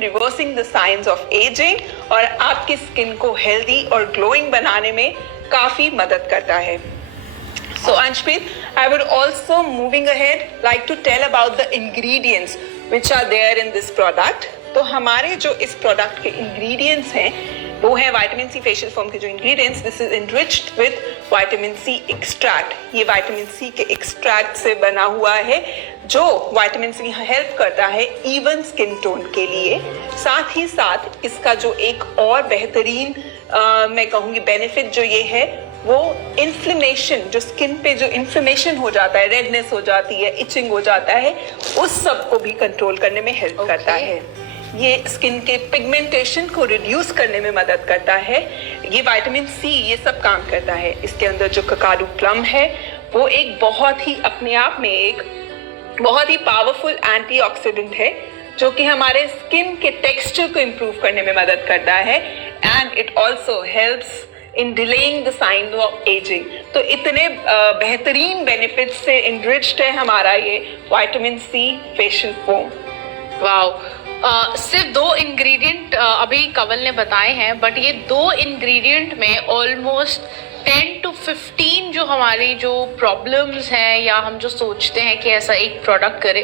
In reversing the science of ageing और आपकी skin को हेल्दी और ग्लोइंग बनाने में काफी मदद करता है. So Anshpreet, I would also moving ahead like to tell about the ingredients which are there in this product. तो हमारे जो इस प्रोडक्ट के ingredients हैं वो है विटामिन सी फेशियल फोम के जो ingredients. This is enriched with vitamin C extract. ये विटामिन सी के एक्सट्रैक्ट से बना हुआ है जो विटामिन सी हेल्प करता है इवन स्किन टोन के लिए. साथ ही साथ इसका जो एक और बेहतरीन मैं कहूँगी बेनिफिट जो ये है वो इन्फ्लेमेशन, जो स्किन पे जो इन्फ्लेमेशन हो जाता है, रेडनेस हो जाती है, इचिंग हो जाता है, उस सब को भी कंट्रोल करने में हेल्प करता है. ये स्किन के पिगमेंटेशन को रिड्यूस करने में मदद करता है. ये विटामिन सी ये सब काम करता है. इसके अंदर जो ककाडू प्लम है वो एक बहुत ही अपने आप में एक बहुत ही पावरफुल एंटीऑक्सीडेंट है जो कि हमारे स्किन के टेक्सचर को इम्प्रूव करने में मदद करता है. And it also helps in delaying the sign of aging. तो इतने बेहतरीन बेनिफिट्स से enriched है हमारा ये vitamin C facial foam. Wow, सिर्फ 2 इंग्रेडिएंट अभी कंवल ने बताए हैं, बट ये 2 इंग्रेडिएंट में ऑलमोस्ट 10 to 15 जो हमारी जो प्रॉब्लम्स हैं या हम जो सोचते हैं कि ऐसा एक प्रोडक्ट करे,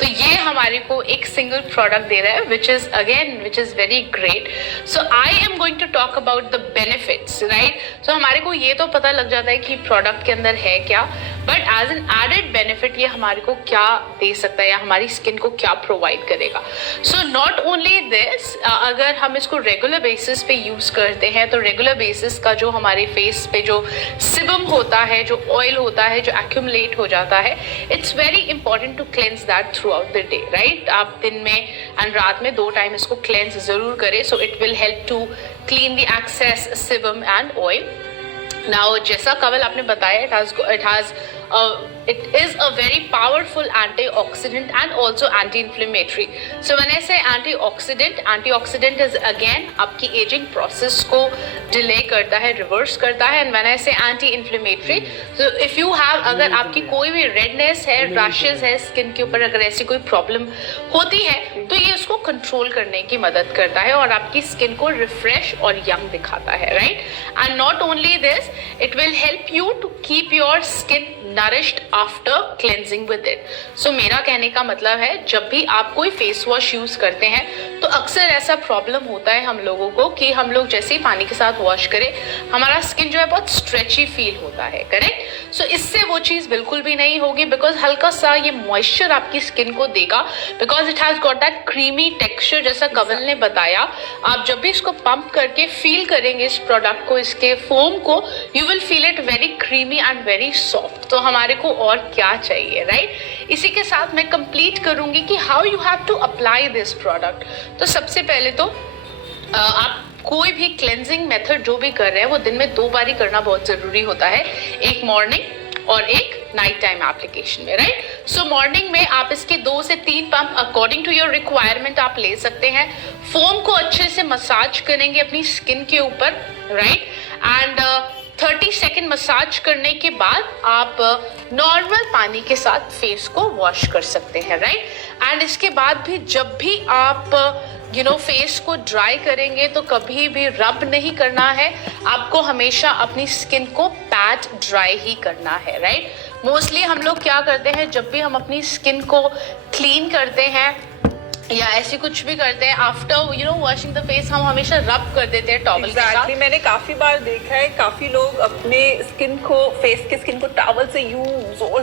तो ये हमारे को एक सिंगल प्रोडक्ट दे रहा है which is very great. So I am going to talk about the benefits, right. So हमारे को ये तो पता लग जाता है कि प्रोडक्ट के अंदर है क्या, but as an added benefit ये हमारे को क्या दे सकता है या हमारी स्किन को क्या प्रोवाइड करेगा. सो नॉट ओनली दिस, अगर हम इसको रेगुलर बेसिस पे यूज़ करते हैं तो रेगुलर बेसिस का जो हमारे फेस पे जो सिबम होता है, जो ऑयल होता है, जो एक्यूमुलेट हो जाता है, it's very important to cleanse that throughout the day, right. आप दिन में एंड रात में 2 टाइम इसको क्लेंस जरूर करें. So it will help to clean the excess sebum and oil. Now जैसा कवल आपने बताया, it is a very powerful antioxidant and also anti-inflammatory. So when I say antioxidant is again आपकी aging process को delay करता है, reverse करता है. And when I say anti-inflammatory, so if you have, अगर आपकी कोई भी redness है, rashes है skin के ऊपर, अगर ऐसी कोई problem होती है तो ये उसको control करने की मदद करता है और आपकी skin को refresh और young दिखाता है, right. And not only this, it will help you to keep your skin nourished after cleansing with it. So मेरा कहने का मतलब है जब भी आप कोई फेस वॉश यूज करते हैं तो अक्सर ऐसा प्रॉब्लम होता है हम लोगों को कि हम लोग जैसे ही पानी के साथ वॉश करें हमारा स्किन जो है बहुत स्ट्रेची फील होता है, करेक्ट. सो इससे वो चीज़ बिल्कुल भी नहीं होगी बिकॉज हल्का सा ये मॉइस्चर आपकी स्किन को देगा because it has got that creamy texture. जैसा कवल ने बताया, आप जब भी इसको पंप करके फील करेंगे इस प्रोडक्ट को, इसके फोम को, you will feel it very creamy and very soft. तो हमारे को और क्या चाहिए, राइट. इसी के साथ मैं कंप्लीट करूंगी कि how you have to apply this product. तो सबसे पहले तो आप कोई भी क्लेंजिंग मेथड जो भी कर रहे हैं वो दिन में 2 बार ही करना बहुत जरूरी होता है, एक मॉर्निंग और एक नाइट टाइम एप्लीकेशन में, राइट. सो मॉर्निंग में आप इसके 2 से 3 pump according to your requirement आप ले सकते हैं. फोम को अच्छे से मसाज करेंगे अपनी स्किन के ऊपर, राइट. एंड 30 सेकेंड मसाज करने के बाद आप नॉर्मल पानी के साथ फेस को वॉश कर सकते हैं, राइट. एंड इसके बाद भी जब भी आप फेस को ड्राई करेंगे तो कभी भी रब नहीं करना है. आपको हमेशा अपनी स्किन को पैट ड्राई ही करना है, राइट. मोस्टली हम लोग क्या करते हैं जब भी हम अपनी स्किन को क्लीन करते हैं या ऐसी कुछ भी करते हैं आफ्टर वॉशिंग द फेस, हम हमेशा रब कर देते हैं टॉवल के साथ. मैंने काफी बार देखा है काफी लोग अपने स्किन को, फेस के स्किन को टॉवल से यूं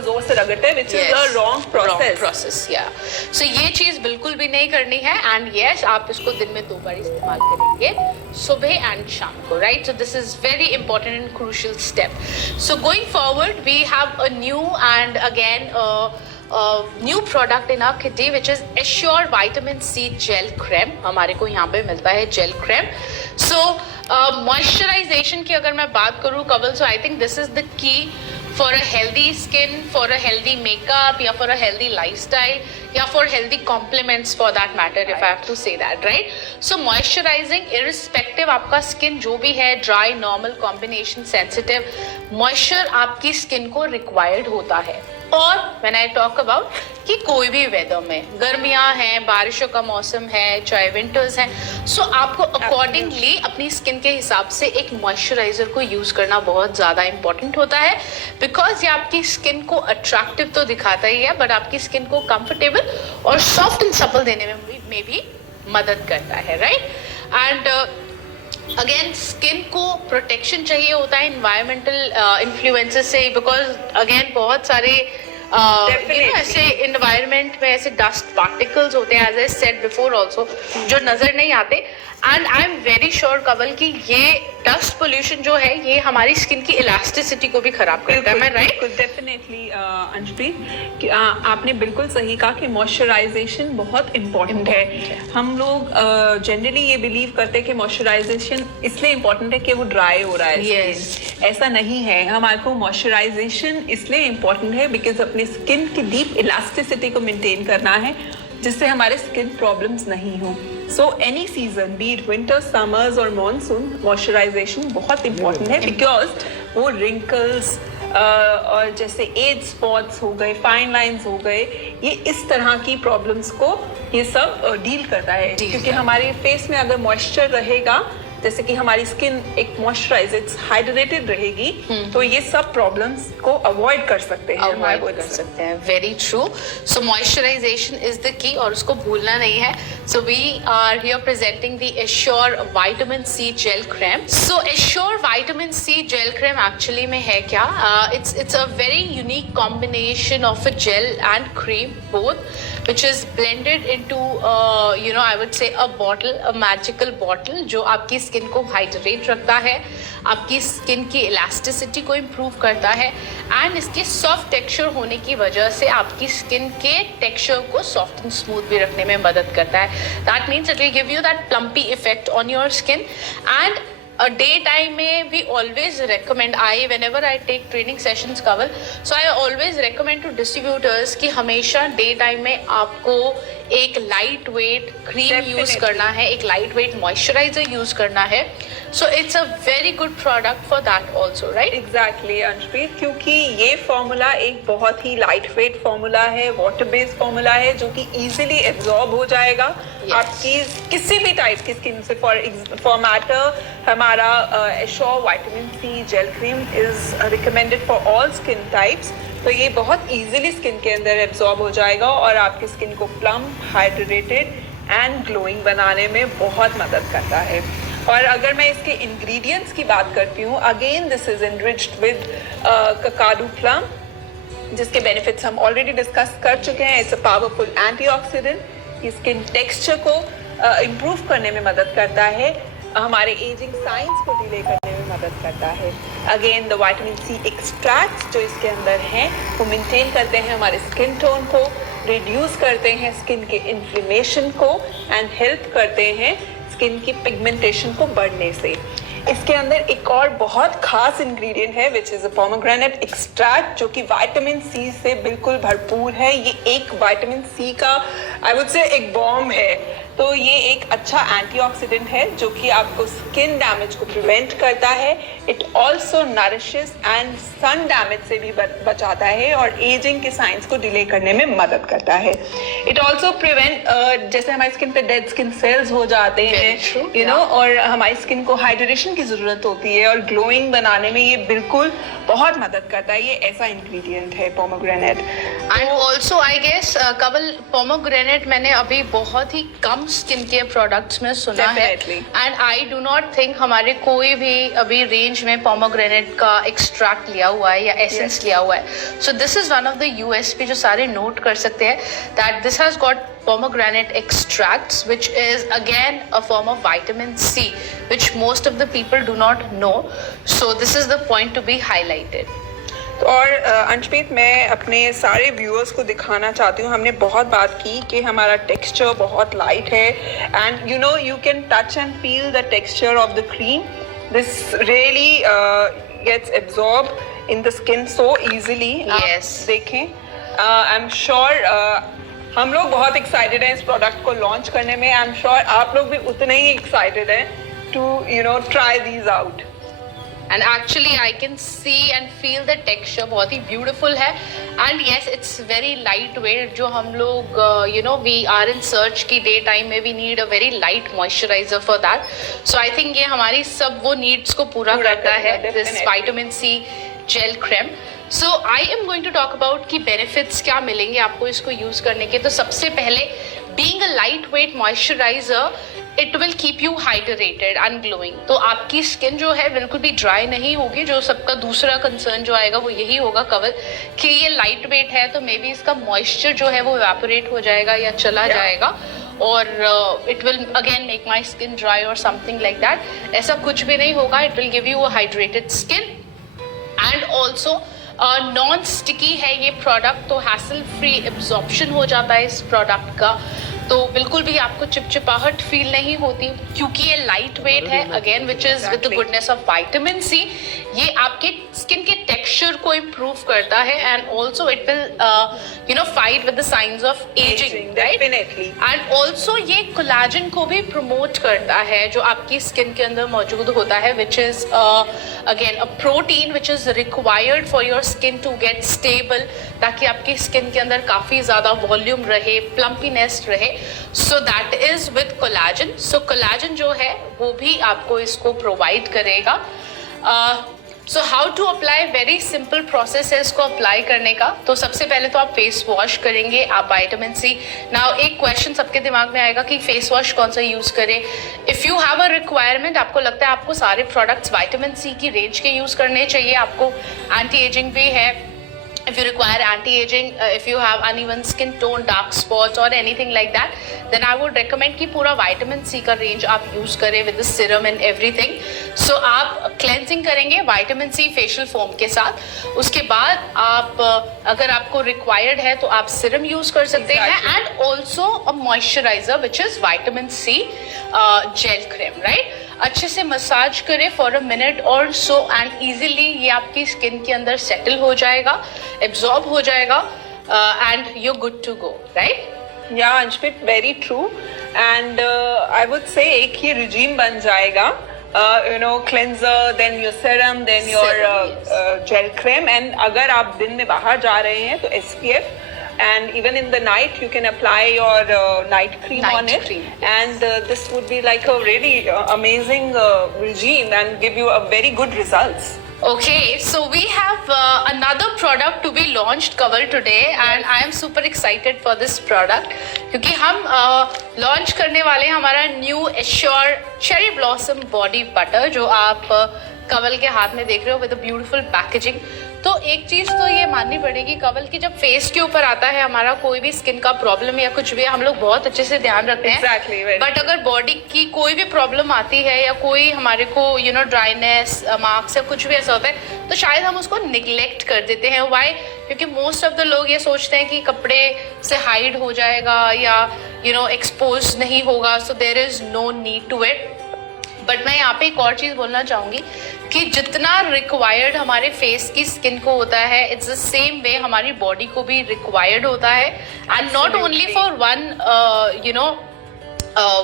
जोर से रगड़ते हैं, which is a wrong process. या सो ये चीज बिल्कुल भी नहीं करनी है. एंड यस, आप इसको दिन में 2 बार इस्तेमाल करेंगे, सुबह एंड शाम को, right. So this is very important and crucial step. So going forward we have a new and again new product in our kitty which is Assure vitamin C gel cream. हमारे को यहाँ पे मिलता है jail cream. सो moisturisation की अगर मैं बात करूँ Kawal, so I think this is the key for a healthy skin, for a healthy makeup या फॉर अ हेल्दी लाइफस्टाइल या for healthy compliments for that matter, if I have to say that, right. So moisturising irrespective आपका skin जो भी है, dry, normal, combination, sensitive, moisture आपकी skin को required होता है. और व्हेन आई टॉक अबाउट कि कोई भी वेदर में, गर्मियां हैं, बारिशों का मौसम है, चाहे विंटर्स हैं, सो आपको अकॉर्डिंगली अपनी स्किन के हिसाब से एक मॉइस्चराइजर को यूज करना बहुत ज्यादा इंपॉर्टेंट होता है, बिकॉज ये आपकी स्किन को अट्रैक्टिव तो दिखाता ही है, बट आपकी स्किन को कंफर्टेबल और सॉफ्ट एंड सपल देने में भी मदद करता है, राइट। एंड अगेन स्किन को प्रोटेक्शन चाहिए होता है इन्वायरमेंटल इन्फ्लुएंसेस से, बिकॉज अगेन बहुत सारे ऐसे इन्वायरमेंट में ऐसे डस्ट पार्टिकल्स होते हैं, as I said before also, जो नजर नहीं आते। And I am very sure Kawal कि ये डस्ट पोल्यूशन जो है ये हमारी स्किन की इलास्टिसिटी को भी खराब करता है, मैं राइट? डेफिनेटली अंशप्रीत, आपने बिल्कुल सही कहा कि मॉइस्चराइजेशन बहुत इम्पोर्टेंट है। हम लोग जनरली ये बिलीव करते हैं कि मॉइस्चराइजेशन इसलिए इम्पोर्टेंट है कि वो ड्राई हो रहा है। Yes. ऐसा नहीं है। हमारे को मॉइस्चराइजेशन इसलिए इम्पोर्टेंट है बिकॉज अपनी स्किन की डीप इलास्टिसिटी को मेंटेन करना है, जिससे हमारे स्किन प्रॉब्लम्स नहीं हो। So any season, B it winter, summers और मॉनसून, मॉइस्चराइजेशन बहुत इंपॉर्टेंट है बिकॉज वो रिंकल्स और जैसे एज स्पॉट्स हो गए, फाइन लाइंस हो गए, ये इस तरह की प्रॉब्लम्स को ये सब डील करता है। क्योंकि हमारे फेस में अगर मॉइस्चर रहेगा, जैसे कि हमारी स्किन एक मॉइस्चराइज्ड, हाइड्रेटेड रहेगी, तो ये सब प्रॉब्लम्स को अवॉइड कर सकते हैं, अवॉइड कर सकते हैं। Very true. So moisturisation is the key और उसको भूलना नहीं है। So we are here presenting the Assure vitamin C gel cream. So Assure vitamin C gel cream actually में है क्या? It's a very unique combination of a gel and cream both, which is blended into I would say a bottle, a magical bottle, जो आपकी skin को hydrate रखता है, आपकी skin की इलास्टिसिटी को इम्प्रूव करता है, एंड इसके सॉफ्ट टेक्सचर होने की वजह से आपकी स्किन के टेक्सचर को सॉफ्ट एंड स्मूथ भी रखने में मदद करता है। That means it will give you that plumpy effect on your skin. And day time में we always recommend, whenever I take training sessions Kaval, so I always recommend to distributors कि हमेशा day time में आपको एक light weight cream use करना है, एक light weight moisturiser use करना है। So it's a very good product for that also, right? Exactly Anshpreet, क्योंकि ये फॉर्मूला एक बहुत ही लाइट वेट फॉर्मूला है, वाटर बेस्ड फॉर्मूला है, जो कि इजीली एब्जॉर्ब हो जाएगा आपकी किसी भी टाइप की स्किन से। फॉर मैटर, हमारा Assure vitamin C gel cream is recommended for all skin types. तो ये बहुत इजीली स्किन के अंदर एब्जॉर्ब हो जाएगा और आपकी स्किन को प्लम्प, हाइड्रेटेड एंड ग्लोइंग बनाने में बहुत मदद करता है। और अगर मैं इसके इंग्रेडिएंट्स की बात करती हूँ, again this is enriched with Kakadu plum, जिसके बेनिफिट्स हम ऑलरेडी डिस्कस कर चुके हैं। इट्स अ पावरफुल एंटीऑक्सीडेंट, ये स्किन टेक्सचर को इम्प्रूव करने में मदद करता है, हमारे एजिंग साइंस को डिले करने में मदद करता है। Again the vitamin C extracts जो इसके अंदर हैं वो मेंटेन करते हैं हमारे स्किन टोन को, रिड्यूस करते हैं स्किन के इन्फ्लेमेशन को एंड हेल्प करते हैं स्किन की पिगमेंटेशन को बढ़ने से। इसके अंदर एक और बहुत खास इंग्रेडिएंट है which is a pomegranate extract, जो कि विटामिन सी से बिल्कुल भरपूर है। ये एक विटामिन सी का आई वुड से एक बॉम्ब है। तो ये एक अच्छा एंटीऑक्सीडेंट है जो कि आपको स्किन डैमेज को प्रिवेंट करता है। It also nourishes and sun damage से भी बचाता है और एजिंग के साइंस को डिले करने में मदद करता है। इट ऑल्सो प्रिवेंट, जैसे हमारी स्किन पे डेड स्किन सेल्स हो जाते हैं यू नो, और हमारी स्किन को हाइड्रेशन की जरूरत होती है और ग्लोइंग बनाने में ये बिल्कुल बहुत मदद करता है। ये ऐसा इंग्रेडिएंट है pomegranate. And also I guess कवल, पोमोग्रेनेट मैंने अभी बहुत ही कम स्किन केयर प्रोडक्ट्स में सुना है, and I do not think हमारे कोई भी अभी रेंज में पोमोग्रेनेट का एक्सट्रैक्ट लिया हुआ है या एसेंस लिया हुआ है। सो this is one of the USP जो सारे नोट कर सकते हैं, that this has got pomegranate extracts, which is again a form of vitamin C, which most of the people do not know. So this is the point to be highlighted. और अंशप्रीत, मैं अपने सारे viewers को दिखाना चाहती हूँ, हमने बहुत बात की कि हमारा टेक्सचर बहुत लाइट है and you know you can touch and feel the texture of the cream. This really gets absorb in the skin so easily. Yes. देखें, आई एम श्योर हम लोग बहुत एक्साइटेड हैं इस प्रोडक्ट को लॉन्च करने में। आई एम श्योर आप लोग भी उतने ही एक्साइटेड हैं to you know try these out. And actually I can see and feel the texture बहुत ही ब्यूटीफुल है. And yes, it's very light weight. जो हम लोग you know we are in search की डे टाइम में we need a very light moisturiser for that. So I think ये हमारी सब वो नीड्स को पूरा करता है, this vitamin C gel cream. So I am going to talk about कि बेनिफिट्स क्या मिलेंगे आपको इसको यूज करने के. तो सबसे पहले, being a light weight moisturiser, it will keep you hydrated and glowing. तो आपकी स्किन जो है बिल्कुल भी ड्राई नहीं होगी. जो सबका दूसरा कंसर्न जो आएगा वो यही होगा कवल, कि ये लाइट वेट है तो मे बी इसका मॉइस्चर जो है वो इवेपोरेट हो जाएगा या चला जाएगा, और it will again make my skin dry और समथिंग लाइक दैट. ऐसा कुछ भी नहीं होगा. It will give you a hydrated skin. And also non sticky है ये प्रोडक्ट, तो हैसल फ्री एब्जॉर्प्शन हो जाता है इस प्रोडक्ट का. तो बिल्कुल भी आपको चिपचिपाहट फील नहीं होती, क्योंकि ये लाइट वेट है again, which is with the goodness of vitamin C. ये आपके स्किन के टेक्सचर को इम्प्रूव करता है, and also it will you know fight with the science of ageing, right. And also ये कोलेजन को भी प्रमोट करता है जो आपकी स्किन के अंदर मौजूद होता है, which is again a protein which is required for your skin to get stable, ताकि आपकी स्किन के अंदर काफ़ी ज़्यादा वॉल्यूम रहे, प्लम्पीनेस रहे. So that is with collagen. So collagen जो है वो भी आपको इसको प्रोवाइड करेगा. So how to apply, very simple process है इसको अप्लाई करने का. तो सबसे पहले तो आप फेस वॉश करेंगे, आप विटामिन सी. नाउ एक क्वेश्चन सबके दिमाग में आएगा कि फेस वॉश कौन सा यूज़ करें. If you have a requirement, आपको लगता है आपको सारे प्रोडक्ट्स विटामिन सी की रेंज के यूज़ करने चाहिए, आपको एंटी एजिंग भी है. If you require anti-aging, if you have uneven skin tone, dark spots or anything like that, then I would recommend कि पूरा vitamin C का range आप use करें with the serum and everything. So आप cleansing करेंगे vitamin C facial foam के साथ. उसके बाद आप अगर आपको required है तो आप serum use कर सकते हैं, and also a moisturizer which is vitamin C gel cream, right? अच्छे से मसाज करें फॉर अ मिनट और सो, एंड इजीली ये आपकी स्किन के अंदर सेटल हो जाएगा, एब्जॉर्ब हो जाएगा, and you good to go, right. Yeah Anshpreet, very true. And I would say एक ही रिजीम बन जाएगा, you know, cleanser, then your serum, then your gel cream. And अगर आप दिन में बाहर जा रहे हैं तो SPF, and even in the night you can apply your night cream on it, and this would be like a really amazing regime and give you a very good results. Okay, so we have another product to be launched cover today, and I am super excited for this product क्योंकि हम launch करने वाले हैं हमारा new Assure Cherry Blossom Body Butter, जो आप कवल के हाथ में देख रहे हो with a beautiful packaging. तो एक चीज तो ये माननी पड़ेगी कवल की, जब फेस के ऊपर आता है हमारा कोई भी स्किन का प्रॉब्लम या कुछ भी, हम लोग बहुत अच्छे से ध्यान रखते हैं. Exactly, बट अगर बॉडी की कोई भी प्रॉब्लम आती है या कोई हमारे को यू नो ड्राइनेस, मार्क्स या कुछ भी ऐसा होता है, तो शायद हम उसको निगलेक्ट कर देते हैं. व्हाई? क्योंकि मोस्ट ऑफ द लोग ये सोचते हैं कि कपड़े से हाइड हो जाएगा या यू नो एक्सपोज नहीं होगा, so there is no need to it. But मैं यहाँ पे एक और चीज़ बोलना चाहूँगी कि जितना रिक्वायर्ड हमारे फेस की स्किन को होता है, इट्स द सेम वे हमारी बॉडी को भी रिक्वायर्ड होता है, and not only for one you know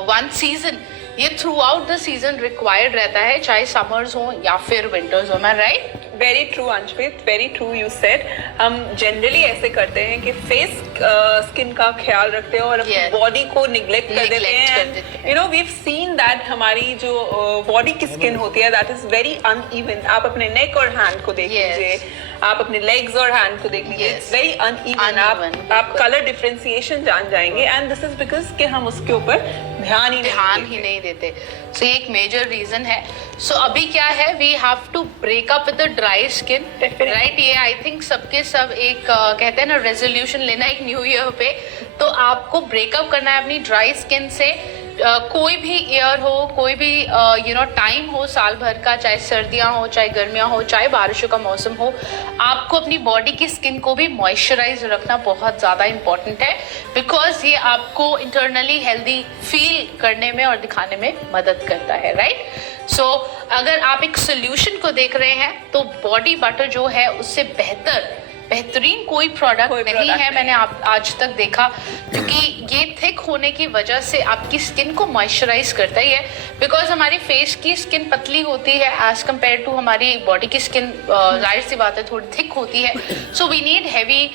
one season. ये throughout the season required रहता है, चाहे समर्स हो या फिर विंटर्स हो. मैं right? Very true Anshpreet, very true you said. हम जनरली ऐसे करते हैं कि फेस स्किन का ख्याल रखते हैं और बॉडी को निगलेक्ट कर देते हैं. You know we have seen that हमारी जो बॉडी की स्किन होती है दैट इज वेरी अनइवन. आप अपने नेक और हैंड को देख लीजिए, आप अपने लेग्स और हैंड को देख लीजिए, इट्स वेरी अनइवन. आप कलर डिफरेंशिएशन जान जाएंगे, एंड दिस इज बिकॉज कि हम उसके ऊपर ध्यान ही नहीं देते. सो ये एक मेजर रीजन है. सो अभी क्या है, we have to break up with the dry skin, right. ये आई थिंक सबके सब एक कहते हैं ना रेजोल्यूशन लेना एक न्यू ईयर पे, तो आपको ब्रेकअप करना है अपनी ड्राई स्किन से. कोई भी ईयर हो, कोई भी यू नो टाइम हो साल भर का, चाहे सर्दियां हो, चाहे गर्मियां हो, चाहे बारिशों का मौसम हो, आपको अपनी बॉडी की स्किन को भी मॉइस्चराइज रखना बहुत ज़्यादा इम्पॉर्टेंट है, बिकॉज ये आपको इंटरनली हेल्दी फील करने में और दिखाने में मदद करता है, राइट. सो अगर आप एक सोल्यूशन को देख रहे हैं तो बॉडी बटर जो है उससे बेहतर बेहतरीन कोई प्रोडक्ट नहीं है मैंने आज तक देखा, क्योंकि ये थिक होने की वजह से आपकी स्किन को मॉइस्चराइज करता ही है। बिकॉज हमारी फेस की स्किन पतली होती है एज कम्पेयर टू हमारी बॉडी की स्किन, जाहिर सी बात है थोड़ी थिक होती है। So we need heavy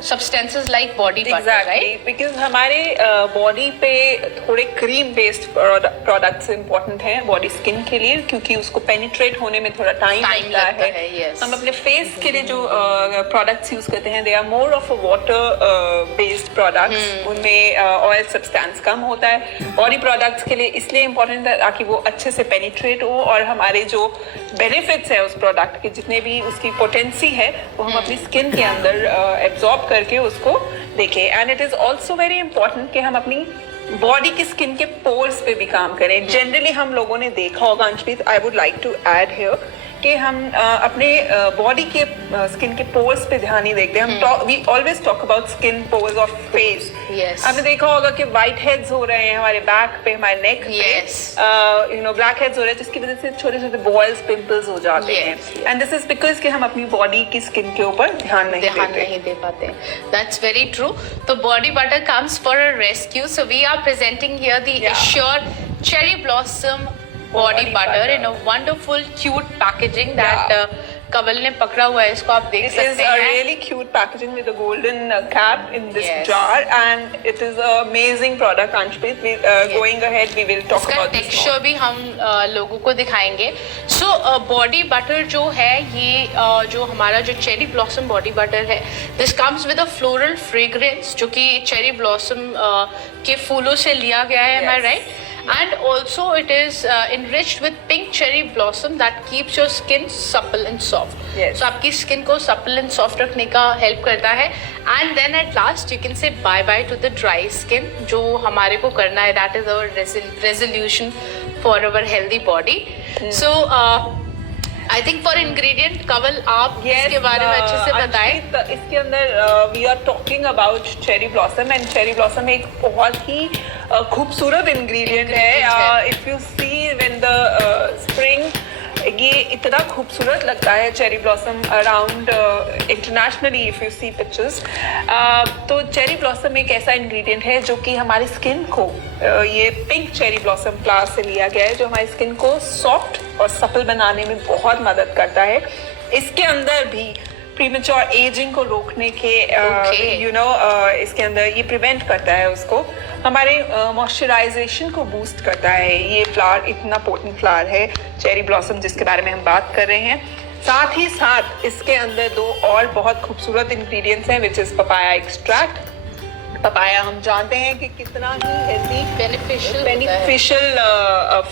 substances like body butter, right? Because हमारे बॉडी पे थोड़े क्रीम बेस्ड प्रोडक्ट्स इम्पोर्टेंट हैं बॉडी स्किन के लिए, क्योंकि उसको पेनिट्रेट होने में थोड़ा टाइम लगता है। yes. हम अपने फेस के लिए जो प्रोडक्ट्स यूज करते हैं, they are more of a water based products, उनमें ऑयल सब्सटेंस कम होता है। बॉडी प्रोडक्ट्स के लिए इसलिए इम्पोर्टेंट है ताकि वो अच्छे से पेनिट्रेट हो और हमारे जो बेनिफिट्स है उस प्रोडक्ट के, जितने भी उसकी पोटेंसी है, वो हम अपनी स्किन के अंदर एब्जॉर्ब करके उसको देखें। And it is also very important कि हम अपनी बॉडी की स्किन के पोर्स पे भी काम करें। जनरली हम लोगों ने देखा होगा, Anshpreet, I would like to add here कि हम अपने बॉडी के स्किन के पोर्स पे ध्यान नहीं देखते। हम we always talk about skin pores of face. आपने देखा होगा कि व्हाइट हेड्स हो रहे हैं हमारे बैक पे, हमारे नेक पे, यू नो ब्लैक हेड्स हो रहे हैं, जिसकी वजह से छोटे छोटे बॉयल्स, पिंपल्स हो जाते हैं। एंड दिस इज बिकॉज कि हम अपनी बॉडी की स्किन के ऊपर ध्यान नहीं दे पाते। That's very true. तो body butter comes for a rescue. So we are presenting here the Assure cherry blossom body butter in a wonderful cute packaging that Kaval ने पकड़ा हुआ है, इसको आप देख सकते हैं। This is a really cute packaging with a golden cap in this jar, and it is an amazing product. Anshpreet, going ahead, we will talk about this. इसका टेक्सचर भी हम लोगों को दिखाएंगे। So body butter जो है, ये जो हमारा जो चेरी ब्लॉसम बॉडी बटर है, this comes with a floral fragrance, जो कि चेरी ब्लॉसम के फूलों से लिया गया है, am I right? And also it is enriched with pink cherry blossom that keeps your skin supple and soft. So आपकी skin को supple and soft रखने का help करता है। And then at last you can say bye bye to the dry skin, जो हमारे को करना है, that is our resolution for our healthy body. So I think for ingredient, Kaval, आप इसके बारे में अच्छे से बताएं। इसके अंदर we are talking about cherry blossom, and cherry blossom एक बहुत ही खूबसूरत ingredient है। If you see when the spring, ये इतना खूबसूरत लगता है cherry blossom around internationally, if you see pictures. तो चेरी ब्लॉसम एक ऐसा इंग्रेडिएंट है जो कि हमारी स्किन को, ये पिंक चेरी ब्लॉसम फ्लावर से लिया गया है, जो हमारी स्किन को सॉफ्ट और सपल बनाने में बहुत मदद करता है। इसके अंदर भी प्रीमेच्योर एजिंग को रोकने के इसके अंदर ये प्रिवेंट करता है, उसको हमारे मॉइस्चराइजेशन को बूस्ट करता है। ये फ्लावर इतना पोटेंट फ्लावर है चेरी ब्लॉसम, जिसके बारे में हम बात कर रहे हैं। साथ ही साथ इसके अंदर दो और बहुत खूबसूरत इंग्रेडिएंट्स हैं, which is papaya extract. Papaya हम जानते हैं कि कितना ही हेल्दी बेनिफिशियल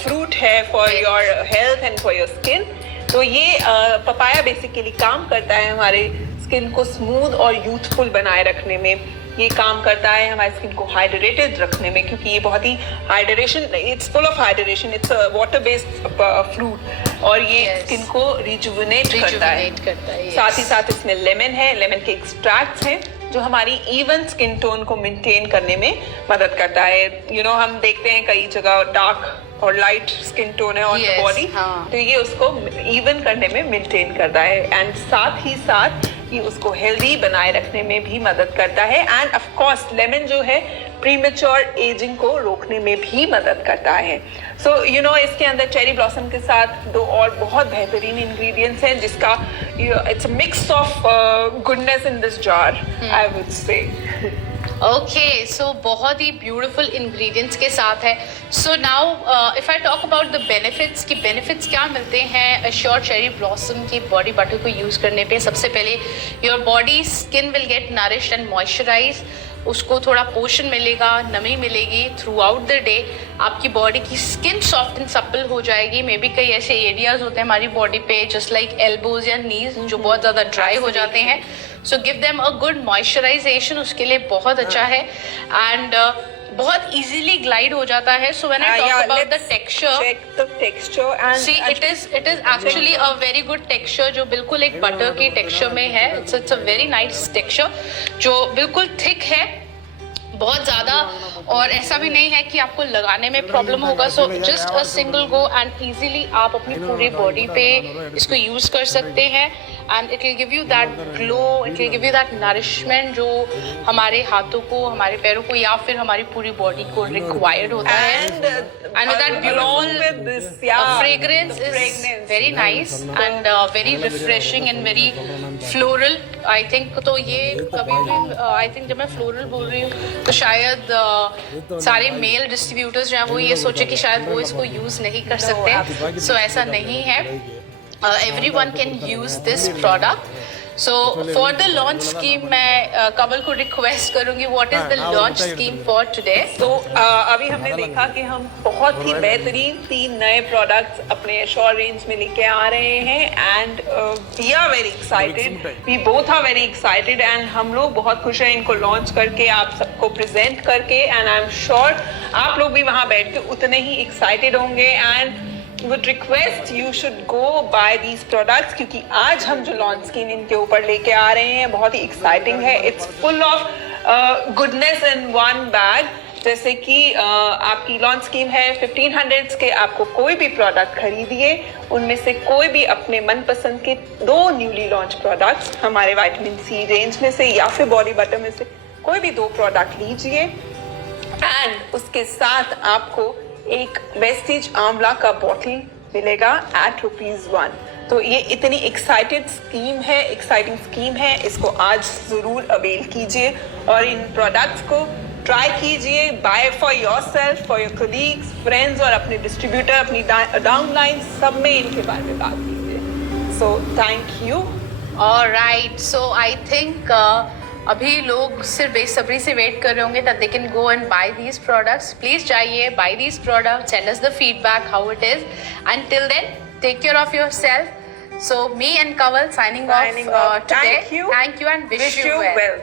फ्रूट है for your health and for your skin. तो ये पपाया बेसिकली काम करता है हमारे स्किन को स्मूथ और यूथफुल बनाए रखने में। ये काम करता है हमारी स्किन को हाइड्रेटेड रखने में, क्योंकि ये बहुत ही hydration, it's full of hydration, it's a water based fruit, और ये स्किन को रिजुविनेट करता है। साथ ही साथ इसमें लेमन है, लेमन के एक्सट्रैक्ट्स हैं जो हमारी इवन स्किन टोन को मेंटेन करने में मदद करता है। हम देखते हैं कई जगह डार्क और लाइट स्किन टोन है ऑन द बॉडी, तो ये उसको इवन करने में मेंटेन करता है। एंड साथ ही साथ ये उसको हेल्दी बनाए रखने में भी मदद करता है। एंड ऑफ कोर्स लेमन जो है प्रीमेच्योर एजिंग को रोकने में भी मदद करता है। सो इसके अंदर चेरी ब्लॉसम के साथ दो और बहुत बेहतरीन इंग्रेडिएंट्स हैं, जिसका it's a mix of goodness in this jar, I would say. Okay, so बहुत ही ब्यूटीफुल इंग्रेडिएंट्स के साथ है। So now if I talk about the benefits, कि बेनिफिट्स क्या मिलते हैं एश्योर चेरी ब्लॉसम की बॉडी बटर को यूज़ करने पे। सबसे पहले your body skin will get nourished and moisturise, उसको थोड़ा पोषण मिलेगा, नमी मिलेगी थ्रू आउट द डे। आपकी बॉडी की स्किन सॉफ्ट एंड सपल हो जाएगी। मे बी कई ऐसे एरियाज होते हैं हमारी बॉडी पे, जस्ट लाइक एल्बोज या नीज, जो बहुत ज़्यादा ड्राई हो जाते हैं। So give them a good moisturisation, उसके लिए बहुत अच्छा है। एंड बहुत इजीली ग्लाइड हो जाता है। So when I talk about the texture, check the texture and see it is actually a very good texture, जो बिल्कुल एक बटर की टेक्सचर में है। It's a very nice texture, जो बिल्कुल थिक है, बहुत ज़्यादा, और ऐसा भी नहीं है कि आपको लगाने में प्रॉब्लम होगा. So just a single go and easily आप अपनी पूरी बॉडी पे इसको यूज़ कर सकते हैं. And it will give you that glow, it will give you that nourishment जो हमारे हाथों को, हमारे पैरों को या फिर हमारी पूरी बॉडी को रिक्वायर्ड होता है. And with that along beautiful with this, yeah, fragrance the is fragrance. very nice and very refreshing and very floral. I think तो ये कभी भी I think जब मैं floral बोल रही हूँ तो शायद सारे मेल डिस्ट्रीब्यूटर्स जो हैं वो ये सोचे कि शायद वो इसको यूज़ नहीं कर सकते. सो ऐसा नहीं है. Everyone can use this product. So for the launch scheme मैं कमल को रिक्वेस्ट करूंगी, what is the launch scheme for today? तो अभी हमने देखा कि हम बहुत ही बेहतरीन 3 नए प्रोडक्ट्स अपने एश्योर रेंज में लेके आ रहे हैं. And we are very excited, we both are very excited and हम लोग बहुत खुश हैं इनको लॉन्च करके, आप सबको प्रेजेंट करके. एंड आई एम श्योर आप लोग भी वहाँ बैठ के उतने ही एक्साइटेड होंगे. And would request you should go buy these products क्योंकि आज हम जो लॉन्च स्कीम इनके ऊपर लेके आ रहे हैं बहुत ही एक्साइटिंग है. It's full of goodness in one bag. जैसे कि आपकी लॉन्च स्कीम है 1500 के, आपको कोई भी प्रोडक्ट खरीदिए, उनमें से कोई भी अपने मनपसंद के 2 न्यूली लॉन्च प्रोडक्ट्स हमारे विटामिन सी रेंज में से या फिर बॉडी बटर में से कोई भी 2 प्रोडक्ट लीजिए. एंड उसके साथ आपको एक वेस्टीज आंवला का बॉटल मिलेगा at ₹1. तो ये इतनी एक्साइटिंग स्कीम है, इसको आज ज़रूर अवेल कीजिए और इन प्रोडक्ट्स को ट्राई कीजिए. Buy for yourself, for your colleagues, friends और अपने डिस्ट्रीब्यूटर, अपनी डाउनलाइन, सब में इनके बारे में बात कीजिए. So thank you. Alright, so I think अभी लोग सिर्फ बेसब्री से वेट कर रहे होंगे that they can go and buy these products. Please जाइए, buy these products, send us the feedback how it is. Until then, take care of yourself. So me and Kaval signing off today. Thank you and wish you well.